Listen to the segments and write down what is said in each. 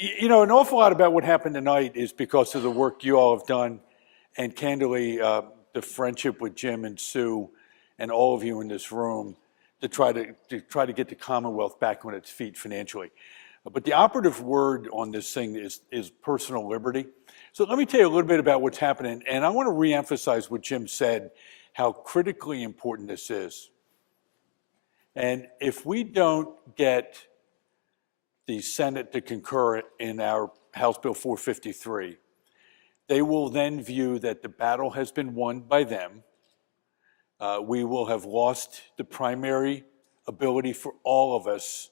You know, an awful lot about what happened tonight is because of the work you all have done, and candidly, the friendship with Jim and Sue and all of you in this room to try to get the Commonwealth back on its feet financially. But the operative word on this thing is personal liberty. So let me tell you a little bit about what's happening, and I want to reemphasize what Jim said, how critically important this is. And if we don't get the Senate to concur in our House Bill 453, they will then view that the battle has been won by them. We will have lost the primary ability for all of us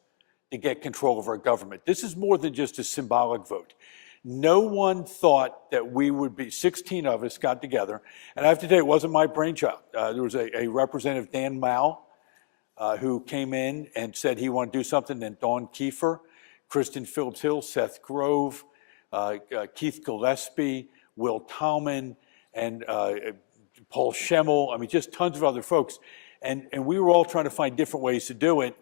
to get control of our government. This is more than just a symbolic vote. No one thought that we would be, 16 of us got together, and I have to tell you, it wasn't my brainchild. There was a Representative, Dan Mao, who came in and said he wanted to do something, then Dawn Kiefer, Kristen Phillips-Hill, Seth Grove, Keith Gillespie, Will Tallman, and Paul Schemmel, I mean, just tons of other folks. And we were all trying to find different ways to do it.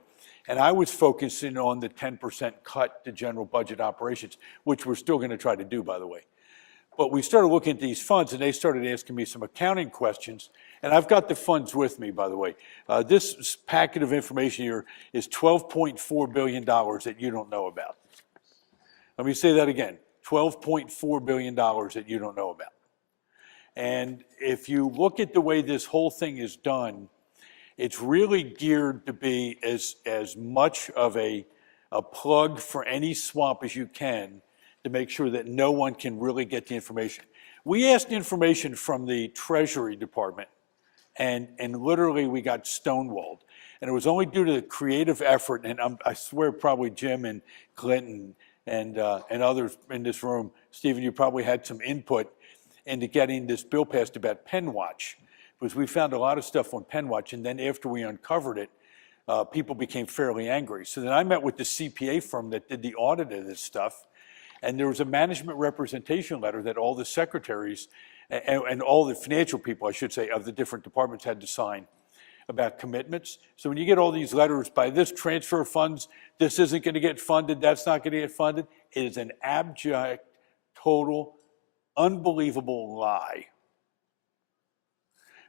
And I was focusing on the 10% cut to general budget operations, which we're still going to try to do, by the way. But we started looking at these funds, and they started asking me some accounting questions. And I've got the funds with me, by the way. This packet of information here is $12.4 billion that you don't know about. Let me say that again, $12.4 billion that you don't know about. And if you look at the way this whole thing is done, it's really geared to be as much of a plug for any swamp as you can to make sure that no one can really get the information. We asked information from the Treasury Department, and literally we got stonewalled. And it was only due to the creative effort, and I swear probably Jim and Clinton and others in this room, Stephen, you probably had some input into getting this bill passed about Pen Watch, because we found a lot of stuff on Pen Watch, and then after we uncovered it, people became fairly angry. So then I met with the CPA firm that did the audit of this stuff, and there was a management representation letter that all the secretaries and all the financial people, I should say, of the different departments had to sign about commitments. So when you get all these letters, by this transfer of funds, this isn't going to get funded, that's not going to get funded, it is an abject, total, unbelievable lie.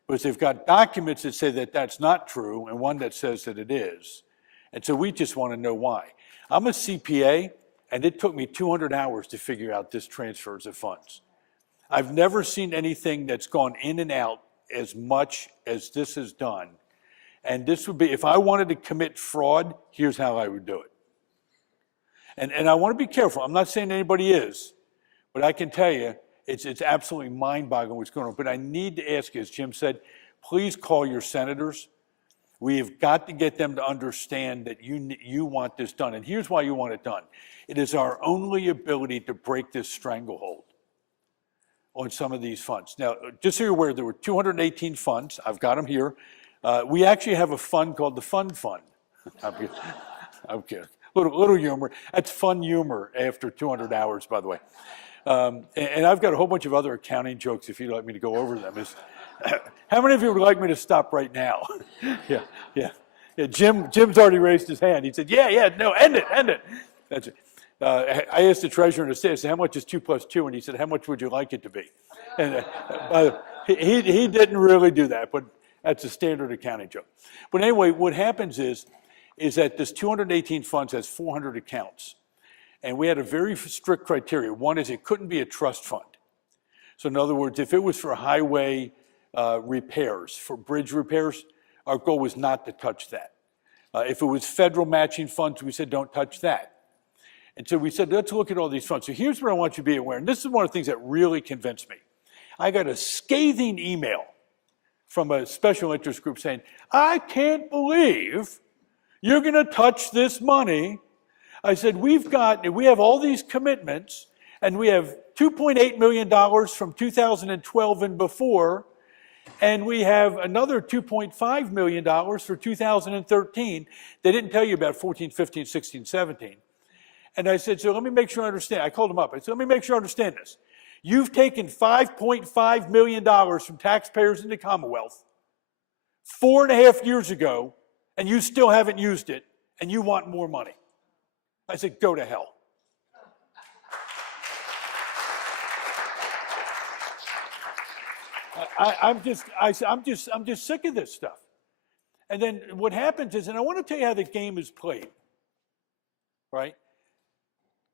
Because they've got documents that say that that's not true and one that says that it is. And so we just want to know why. I'm a CPA, and it took me 200 hours to figure out this transfers of funds. I've never seen anything that's gone in and out as much as this has done. And this would be, if I wanted to commit fraud, here's how I would do it. And I want to be careful. I'm not saying anybody is, but I can tell you, it's absolutely mind-boggling what's going on. But I need to ask you, as Jim said, please call your senators. We have got to get them to understand that you want this done. And here's why you want it done. It is our only ability to break this stranglehold on some of these funds. Now, just so you're aware, there were 218 funds. I've got them here. We actually have a fund called the Fund Fund. I'm kidding. Little humor. That's fun humor after 200 hours, by the way. And I've got a whole bunch of other accounting jokes if you'd like me to go over them. How many of you would like me to stop right now? Yeah. Jim's already raised his hand. He said, no, end it. That's it. I asked the treasurer and the state, I said, how much is 2 plus 2? And he said, how much would you like it to be? And he didn't really do that, but that's a standard accounting joke. But anyway, what happens is that this 218 funds has 400 accounts. And we had a very strict criteria. One is it couldn't be a trust fund. So in other words, if it was for highway repairs, for bridge repairs, our goal was not to touch that. If it was federal matching funds, we said don't touch that. And so we said, let's look at all these funds. So here's what I want you to be aware, and this is one of the things that really convinced me. I got a scathing email from a special interest group saying, I can't believe you're going to touch this money. I said, we have all these commitments, and we have $2.8 million from 2012 and before, and we have another $2.5 million for 2013. They didn't tell you about 14, 15, 16, 17. And I said, so let me make sure I understand. I called them up. I said, let me make sure I understand this. You've taken $5.5 million from taxpayers in the Commonwealth 4.5 years ago, and you still haven't used it, and you want more money. I said, go to hell. I'm just sick of this stuff. And then what happens is, and I want to tell you how the game is played, right?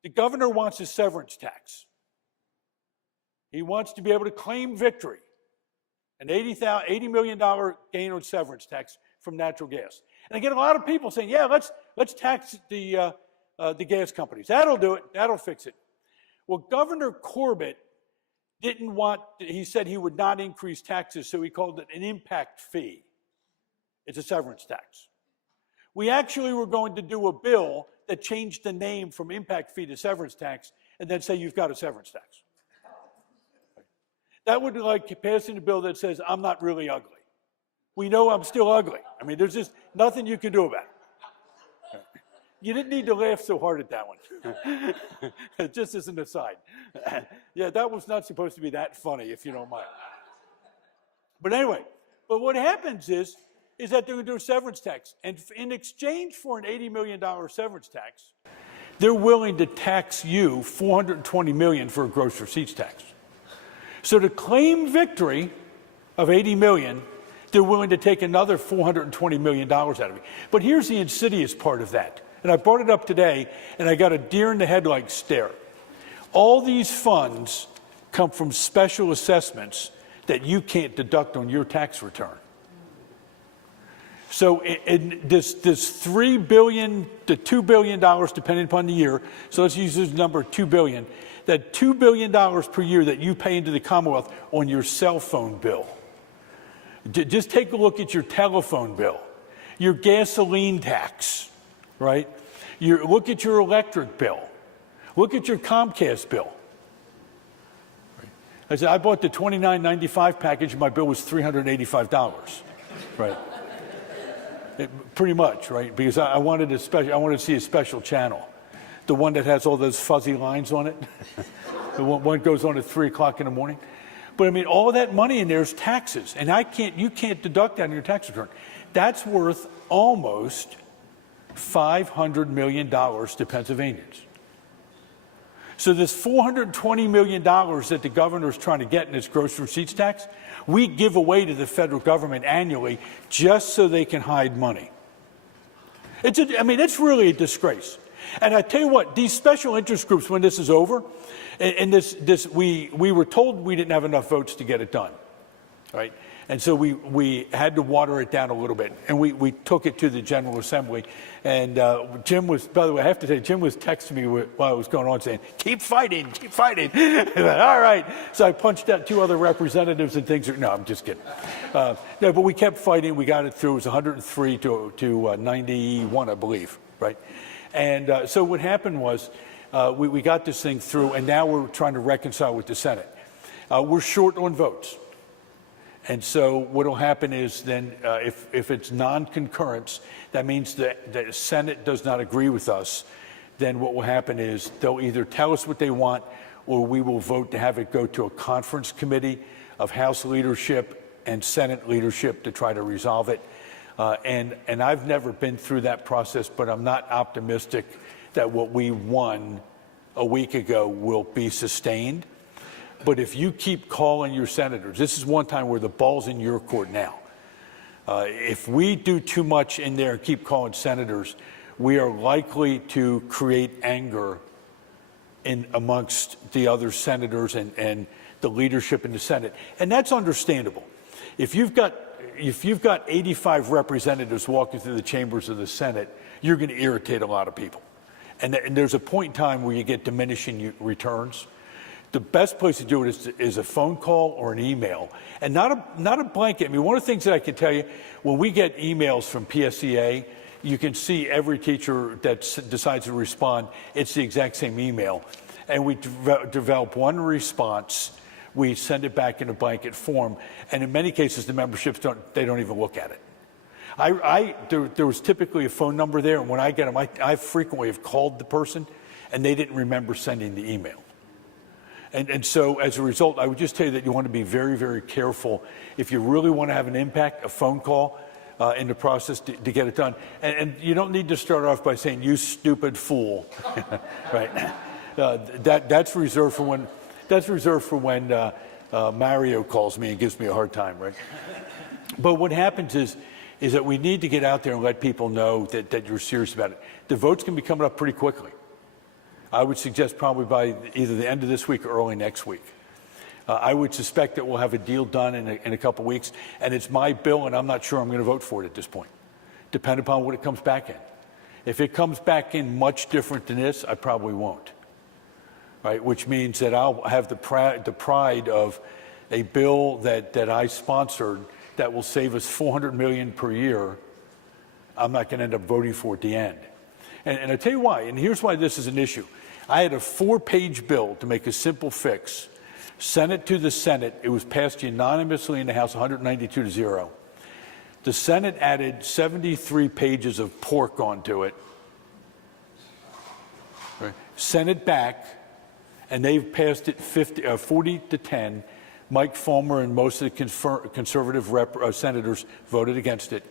The governor wants a severance tax. He wants to be able to claim victory, an $80 million gain on severance tax from natural gas. And I get a lot of people saying, yeah, let's tax the gas companies. That'll do it. That'll fix it. Well, Governor Corbett didn't want, he said he would not increase taxes, so he called it an impact fee. It's a severance tax. We actually were going to do a bill that changed the name from impact fee to severance tax and then say you've got a severance tax. That would be like passing a bill that says I'm not really ugly. We know I'm still ugly. I mean, there's just nothing you can do about it. You didn't need to laugh so hard at that one. Just as an aside. Yeah, that was not supposed to be that funny, if you don't mind. But anyway, but what happens is that they're going to do a severance tax. And in exchange for an $80 million severance tax, they're willing to tax you $420 million for a gross receipts tax. So to claim victory of $80 million, they're willing to take another $420 million out of me. But here's the insidious part of that. And I brought it up today, and I got a deer in the headlights stare. All these funds come from special assessments that you can't deduct on your tax return. So this $3 billion to $2 billion, depending upon the year, so let's use this number, $2 billion, that $2 billion per year that you pay into the Commonwealth on your cell phone bill. Just take a look at your telephone bill, your gasoline tax, right? Look at your electric bill. Look at your Comcast bill. I said, I bought the $29.95 package, and my bill was $385, right? Pretty much, right? Because I wanted to see a special channel, the one that has all those fuzzy lines on it. The one goes on at 3 o'clock in the morning. But I mean, all that money in there is taxes, and you can't deduct that in your tax return. That's worth almost $500 million to Pennsylvanians. So this $420 million that the governor is trying to get in this gross receipts tax, we give away to the federal government annually just so they can hide money. It's really a disgrace. And I tell you what, these special interest groups, when this is over, and we were told we didn't have enough votes to get it done, right? And so we had to water it down a little bit, and we took it to the General Assembly. And Jim was, by the way, I have to say, Jim was texting me while it was going on saying, keep fighting, keep fighting. All right. So I punched out 2 other representatives and things. No, I'm just kidding. No, but we kept fighting. We got it through. It was 103 to 91, I believe, right? And so what happened was we got this thing through, and now we're trying to reconcile with the Senate. We're short on votes. And so what will happen is then if it's non-concurrence, that means that the Senate does not agree with us, then what will happen is they'll either tell us what they want, or we will vote to have it go to a conference committee of House leadership and Senate leadership to try to resolve it. And I've never been through that process, but I'm not optimistic that what we won a week ago will be sustained. But if you keep calling your senators, this is one time where the ball's in your court now. If we do too much in there and keep calling senators, we are likely to create anger amongst the other senators and the leadership in the Senate. And that's understandable. If you've got 85 representatives walking through the chambers of the Senate, you're going to irritate a lot of people. And there's a point in time where you get diminishing returns. The best place to do it is a phone call or an email, and not a blanket. I mean, one of the things that I can tell you, when we get emails from PSEA, you can see every teacher that decides to respond, it's the exact same email. And we develop one response, we send it back in a blanket form, and in many cases, the memberships don't even look at it. There was typically a phone number there, and when I get them, I frequently have called the person, and they didn't remember sending the email. And so as a result, I would just tell you that you want to be very, very careful. If you really want to have an impact, a phone call in the process to get it done. And you don't need to start off by saying, you stupid fool, right? That's reserved for when Mario calls me and gives me a hard time, right? But what happens is that we need to get out there and let people know that you're serious about it. The votes can be coming up pretty quickly. I would suggest probably by either the end of this week or early next week. I would suspect that we'll have a deal done in a couple weeks, and it's my bill, and I'm not sure I'm going to vote for it at this point, depending upon what it comes back in. If it comes back in much different than this, I probably won't, right? Which means that I'll have the pride of a bill that I sponsored that will save us $400 million per year. I'm not going to end up voting for at the end. And I'll tell you why, and here's why this is an issue. I had a 4-page bill to make a simple fix, sent it to the Senate. It was passed unanimously in the House, 192 to 0. The Senate added 73 pages of pork onto it, right? Sent it back, and they've passed it 40 to 10. Mike Fulmer and most of the conservative senators voted against it.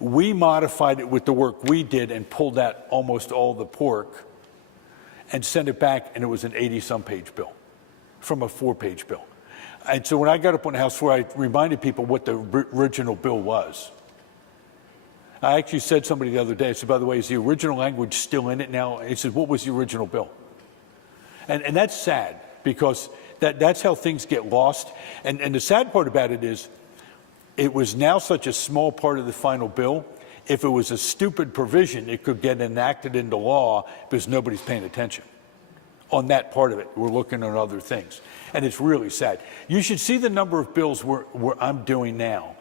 We modified it with the work we did and pulled out almost all the pork and sent it back, and it was an 80-some page bill from a 4-page bill. And so when I got up on the House floor, I reminded people what the original bill was. I actually said to somebody the other day, I said, by the way, is the original language still in it now? He said, what was the original bill? And that's sad, because that's how things get lost. And the sad part about it is, it was now such a small part of the final bill. If it was a stupid provision, it could get enacted into law because nobody's paying attention on that part of it. We're looking at other things. And it's really sad. You should see the number of bills I'm doing now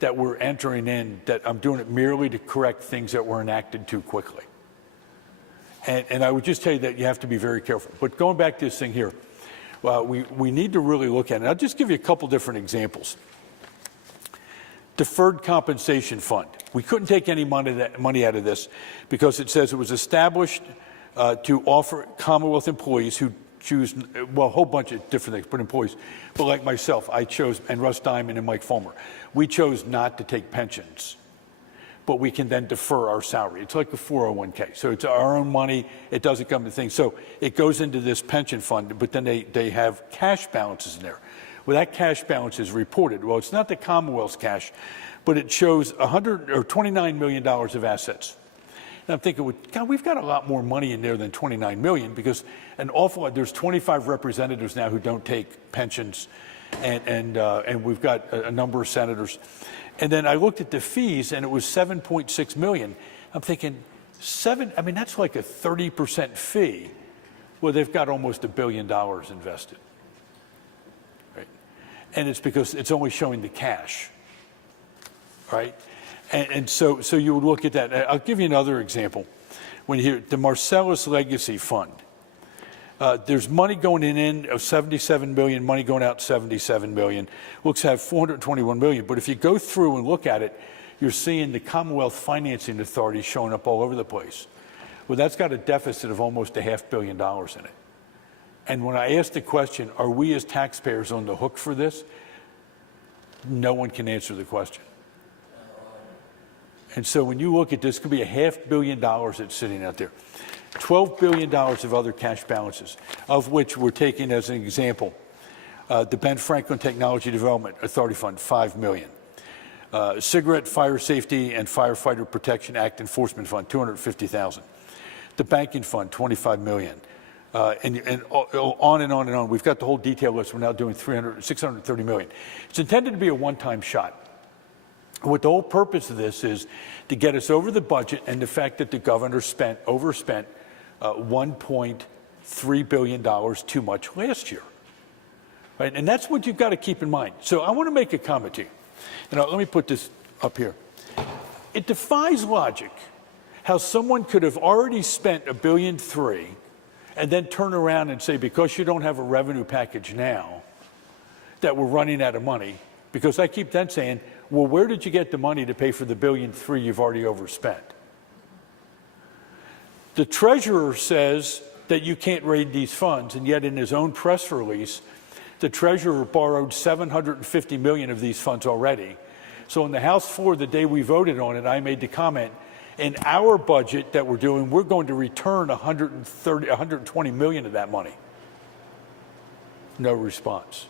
that we're entering in, that I'm doing it merely to correct things that were enacted too quickly. And I would just tell you that you have to be very careful. But going back to this thing here, well, we need to really look at it. I'll just give you a couple different examples. Deferred compensation fund. We couldn't take any money out of this because it says it was established to offer Commonwealth employees who choose, well, a whole bunch of different things, but employees. But like myself, I chose, and Russ Diamond and Mike Fulmer, we chose not to take pensions, but we can then defer our salary. It's like a 401k. So it's our own money. It doesn't come to things. So it goes into this pension fund, but then they have cash balances in there. Well, that cash balance is reported. Well, it's not the Commonwealth's cash, but it shows $29 million of assets. And I'm thinking, well, God, we've got a lot more money in there than $29 million, because an awful lot, there's 25 representatives now who don't take pensions, and we've got a number of senators. And then I looked at the fees, and it was $7.6 million. I'm thinking, that's like a 30% fee. Well, they've got almost $1 billion invested. And it's because it's only showing the cash, right? And so you would look at that. I'll give you another example. When you hear the Marcellus Legacy Fund, there's money going in of $77 million, money going out $77 million. Looks to have $421 million. But if you go through and look at it, you're seeing the Commonwealth Financing Authority showing up all over the place. Well, that's got a deficit of almost $500 million in it. And when I asked the question, are we as taxpayers on the hook for this? No one can answer the question. And so when you look at this, could be $500 million that's sitting out there. $12 billion of other cash balances, of which we're taking as an example. The Ben Franklin Technology Development Authority Fund, $5 million. Cigarette Fire Safety and Firefighter Protection Act Enforcement Fund, $250,000. The Banking Fund, $25 million. And on and on and on. We've got the whole detail list. We're now doing $630 million. It's intended to be a one-time shot. What the whole purpose of this is to get us over the budget, and the fact that the governor overspent $1.3 billion too much last year. Right? And that's what you've got to keep in mind. So I want to make a comment to you. Let me put this up here. It defies logic how someone could have already spent $1.3 billion and then turn around and say, because you don't have a revenue package now, that we're running out of money. Because I keep then saying, well, where did you get the money to pay for the $1.3 billion you've already overspent? The treasurer says that you can't raid these funds, and yet in his own press release, the treasurer borrowed $750 million of these funds already. So on the House floor, the day we voted on it, I made the comment, in our budget that we're doing, we're going to return $120 million of that money. No response.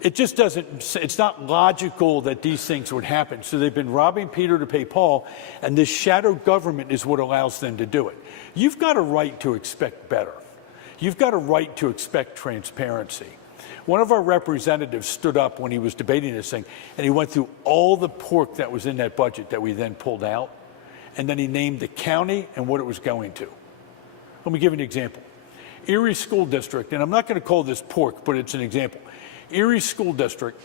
It just doesn't, it's not logical that these things would happen. So they've been robbing Peter to pay Paul, and this shadow government is what allows them to do it. You've got a right to expect better. You've got a right to expect transparency. One of our representatives stood up when he was debating this thing, and he went through all the pork that was in that budget that we then pulled out, and then he named the county and what it was going to. Let me give you an example. Erie School District, and I'm not going to call this pork, but it's an example. Erie School District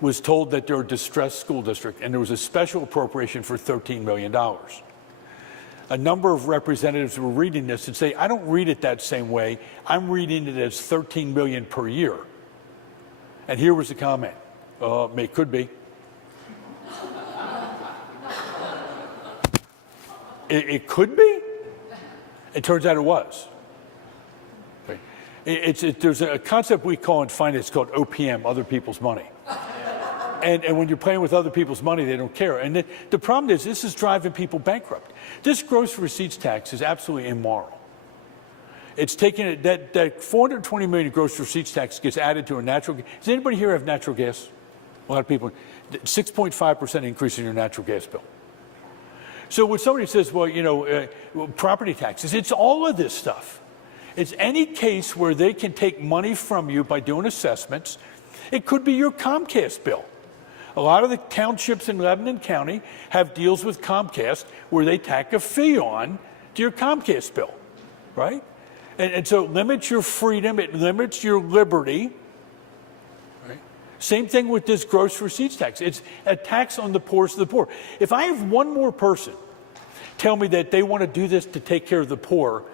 was told that they're a distressed school district, and there was a special appropriation for $13 million. A number of representatives were reading this and say, I don't read it that same way. I'm reading it as $13 million per year. And here was the comment. It could be. It could be? It turns out it was. There's a concept we call in finance called OPM, other people's money. And when you're playing with other people's money, they don't care. And the problem is this is driving people bankrupt. This gross receipts tax is absolutely immoral. It's taking that $420 million gross receipts tax gets added to a natural gas. Does anybody here have natural gas? A lot of people. 6.5% increase in your natural gas bill. So when somebody says, well, property taxes, it's all of this stuff. It's any case where they can take money from you by doing assessments. It could be your Comcast bill. A lot of the townships in Lebanon County have deals with Comcast where they tack a fee on to your Comcast bill, right? And so it limits your freedom, it limits your liberty. Right? Same thing with this gross receipts tax. It's a tax on the poorest of the poor. If I have one more person tell me that they want to do this to take care of the poor,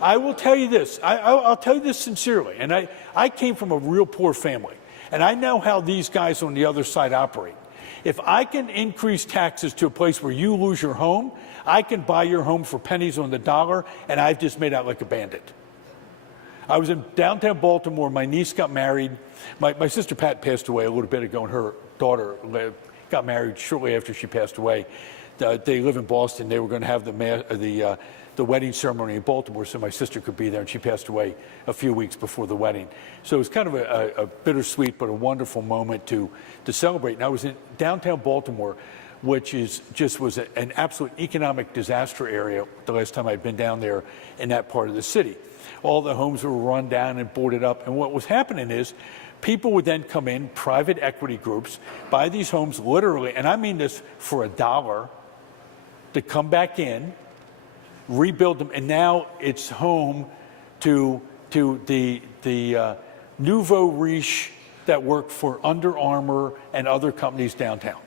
I will tell you this. I'll tell you this sincerely. And I came from a real poor family. And I know how these guys on the other side operate. If I can increase taxes to a place where you lose your home, I can buy your home for pennies on the dollar, and I've just made out like a bandit. I was in downtown Baltimore. My niece got married. My sister Pat passed away a little bit ago, and her daughter got married shortly after she passed away. They live in Boston. They were going to have the wedding ceremony in Baltimore so my sister could be there, and she passed away a few weeks before the wedding. So it was kind of a bittersweet but a wonderful moment to celebrate. And I was in downtown Baltimore, which was an absolute economic disaster area the last time I'd been down there in that part of the city. All the homes were run down and boarded up, and what was happening is people would then come in, private equity groups, buy these homes literally, and I mean this for $1, to come back in, rebuild them, and now it's home to the nouveau riche that work for Under Armour and other companies downtown,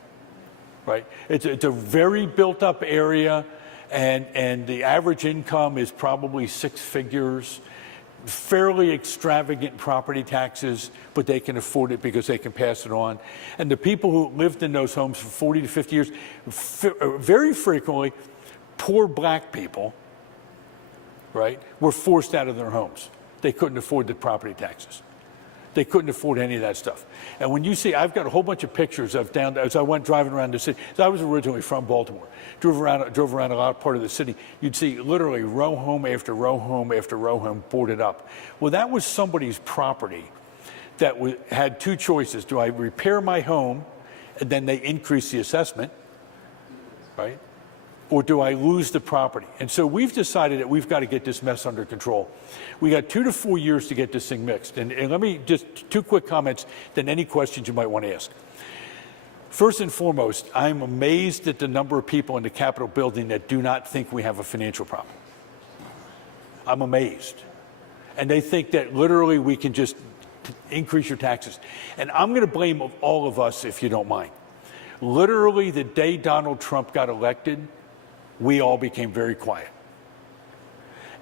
right? It's a very built up area, and the average income is probably 6 figures, fairly extravagant property taxes, but they can afford it because they can pass it on. And the people who lived in those homes for 40 to 50 years, very frequently, poor black people, right, were forced out of their homes. They couldn't afford the property taxes. They couldn't afford any of that stuff. And when you see, I've got a whole bunch of pictures of down, as I went driving around the city. I was originally from Baltimore. Drove around a lot of part of the city. You'd see literally row home after row home after row home boarded up. Well, that was somebody's property that had two choices. Do I repair my home, and then they increase the assessment, right? Or do I lose the property? And so we've decided that we've got to get this mess under control. We got 2 to 4 years to get this thing mixed. And let me just 2 quick comments, then any questions you might want to ask. First and foremost, I'm amazed at the number of people in the Capitol building that do not think we have a financial problem. I'm amazed. And they think that literally we can just increase your taxes. And I'm going to blame all of us, if you don't mind. Literally, the day Donald Trump got elected, we all became very quiet.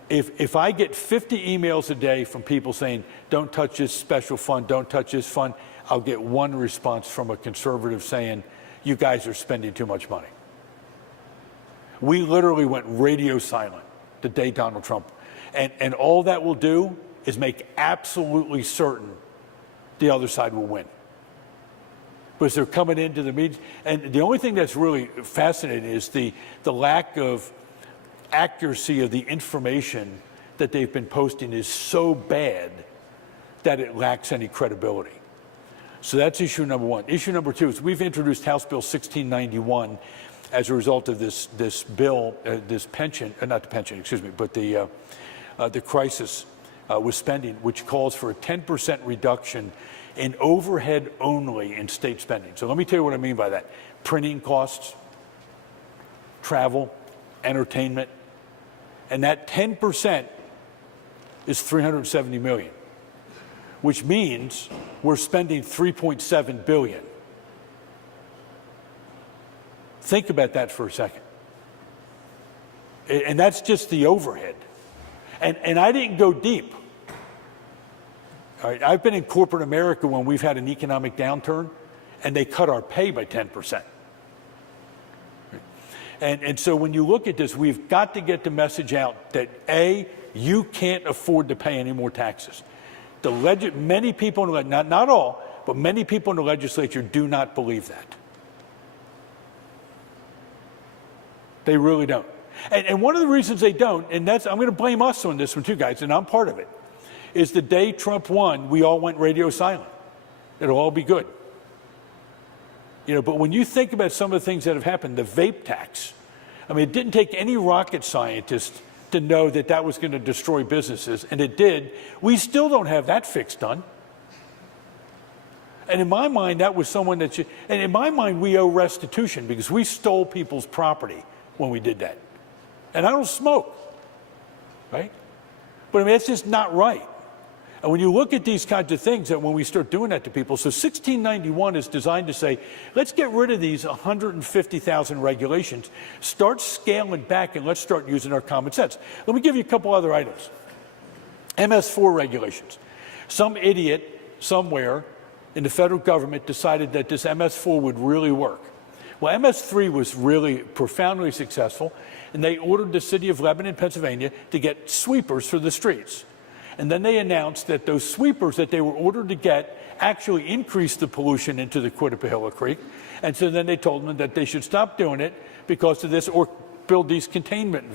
If I get 50 emails a day from people saying, don't touch this special fund, don't touch this fund, I'll get one response from a conservative saying, you guys are spending too much money. We literally went radio silent the day Donald Trump. And all that will do is make absolutely certain the other side will win. Because they're coming into the meetings. And the only thing that's really fascinating is the lack of accuracy of the information that they've been posting is so bad that it lacks any credibility. So that's issue number one. Issue number two is we've introduced House Bill 1691 as a result of this bill, this pension, not the pension, excuse me, but the crisis with spending, which calls for a 10% reduction in overhead only in state spending. So let me tell you what I mean by that. Printing costs, travel, entertainment, and that 10% is $370 million, which means we're spending $3.7 billion. Think about that for a second. And that's just the overhead. And I didn't go deep. All right, I've been in corporate America when we've had an economic downturn, and they cut our pay by 10%. And so when you look at this, we've got to get the message out that, A, you can't afford to pay any more taxes. Many people, not all, but many people in the legislature do not believe that. They really don't. And one of the reasons they don't, and I'm going to blame us on this one too, guys, and I'm part of it, is the day Trump won, we all went radio silent. It'll all be good. But when you think about some of the things that have happened, the vape tax, I mean, it didn't take any rocket scientist to know that that was going to destroy businesses, and it did. We still don't have that fix done. And in my mind, that was someone and in my mind, we owe restitution because we stole people's property when we did that. And I don't smoke, right? But I mean, that's just not right. And when you look at these kinds of things, that when we start doing that to people, so 1691 is designed to say, let's get rid of these 150,000 regulations, start scaling back, and let's start using our common sense. Let me give you a couple other items. MS4 regulations. Some idiot somewhere in the federal government decided that this MS4 would really work. Well, MS3 was really profoundly successful, and they ordered the city of Lebanon, Pennsylvania, to get sweepers for the streets. And then they announced that those sweepers that they were ordered to get actually increased the pollution into the Quittapahilla Creek. And so then they told them that they should stop doing it because of this, or build these containment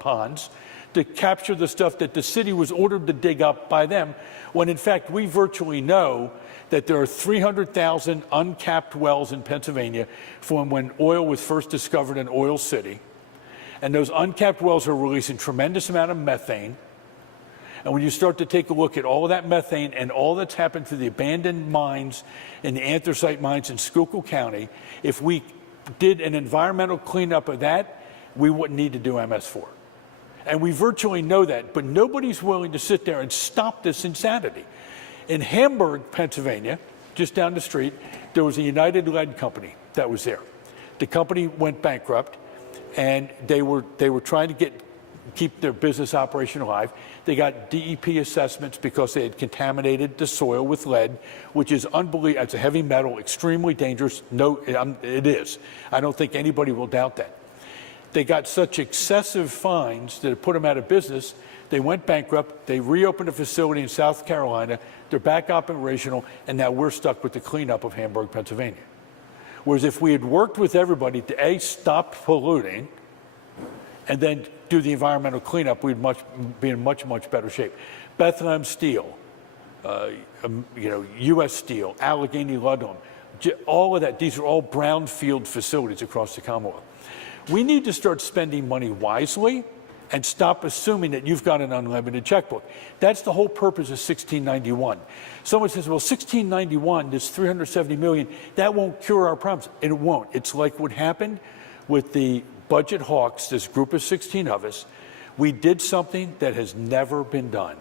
ponds to capture the stuff that the city was ordered to dig up by them, when in fact we virtually know that there are 300,000 uncapped wells in Pennsylvania from when oil was first discovered in Oil City. And those uncapped wells are releasing tremendous amount of methane. And when you start to take a look at all of that methane and all that's happened to the abandoned mines and the anthracite mines in Schuylkill County, if we did an environmental cleanup of that, we wouldn't need to do MS4. And we virtually know that, but nobody's willing to sit there and stop this insanity. In Hamburg, Pennsylvania, just down the street, there was a United Lead company that was there. The company went bankrupt, and they were trying to keep their business operation alive. They got DEP assessments because they had contaminated the soil with lead, which is unbelievable. It's a heavy metal, extremely dangerous. No, it is. I don't think anybody will doubt that. They got such excessive fines that it put them out of business. They went bankrupt. They reopened a facility in South Carolina. They're back operational, and now we're stuck with the cleanup of Hamburg, Pennsylvania. Whereas if we had worked with everybody to A, stop polluting, and then do the environmental cleanup, we'd be in much, much better shape. Bethlehem Steel, U.S. Steel, Allegheny Ludlam, all of that, these are all brownfield facilities across the Commonwealth. We need to start spending money wisely and stop assuming that you've got an unlimited checkbook. That's the whole purpose of 1691. Someone says, well, 1691, this $370 million, that won't cure our problems. And it won't. It's like what happened with the budget hawks, this group of 16 of us. We did something that has never been done.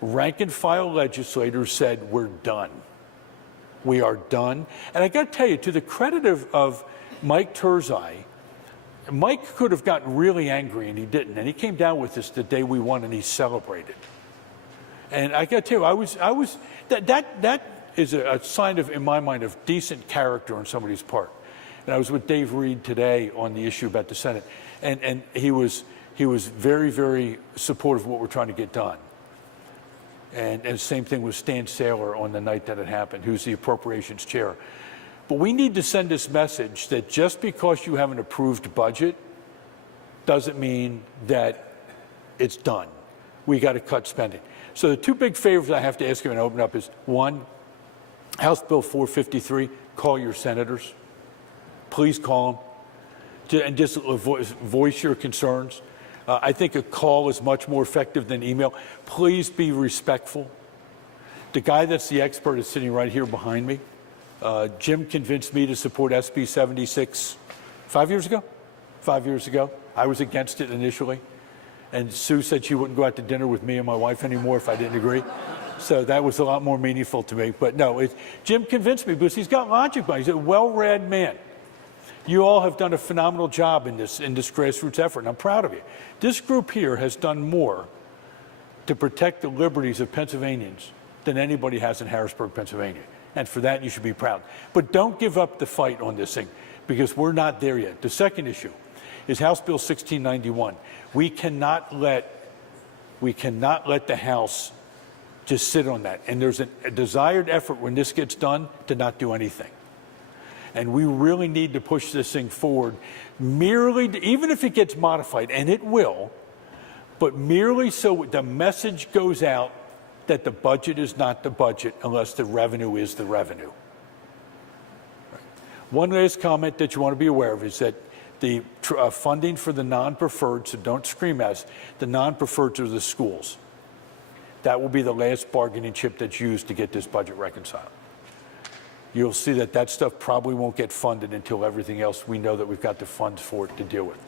Rank and file legislators said, we're done. We are done. And I got to tell you, to the credit of Mike Turzai, Mike could have gotten really angry, and he didn't. And he came down with us the day we won, and he celebrated. And I got to tell you, that is a sign of, in my mind, of decent character on somebody's part. And I was with Dave Reed today on the issue about the Senate, and he was very, very supportive of what we're trying to get done. And the same thing with Stan Saylor on the night that it happened, who's the appropriations chair. But we need to send this message that just because you have an approved budget doesn't mean that it's done. We got to cut spending. So the two big favors I have to ask you and open up is, one, House Bill 453, call your senators. Please call them and just voice your concerns. I think a call is much more effective than email. Please be respectful. The guy that's the expert is sitting right here behind me. Jim convinced me to support SB 76 5 years ago. 5 years ago. I was against it initially. And Sue said she wouldn't go out to dinner with me and my wife anymore if I didn't agree. So that was a lot more meaningful to me. But no, Jim convinced me because he's got logic behind it. He's a well-read man. You all have done a phenomenal job in this grassroots effort, and I'm proud of you. This group here has done more to protect the liberties of Pennsylvanians than anybody has in Harrisburg, Pennsylvania. And for that, you should be proud. But don't give up the fight on this thing, because we're not there yet. The second issue is House Bill 1691. We cannot let the House just sit on that. And there's a desired effort when this gets done to not do anything. And we really need to push this thing forward, even if it gets modified, and it will, but merely so the message goes out that the budget is not the budget unless the revenue is the revenue. One last comment that you want to be aware of is that the funding for the non-preferred, so don't scream at us, the non-preferreds are the schools. That will be the last bargaining chip that's used to get this budget reconciled. You'll see that stuff probably won't get funded until everything else we know that we've got the funds for it to deal with.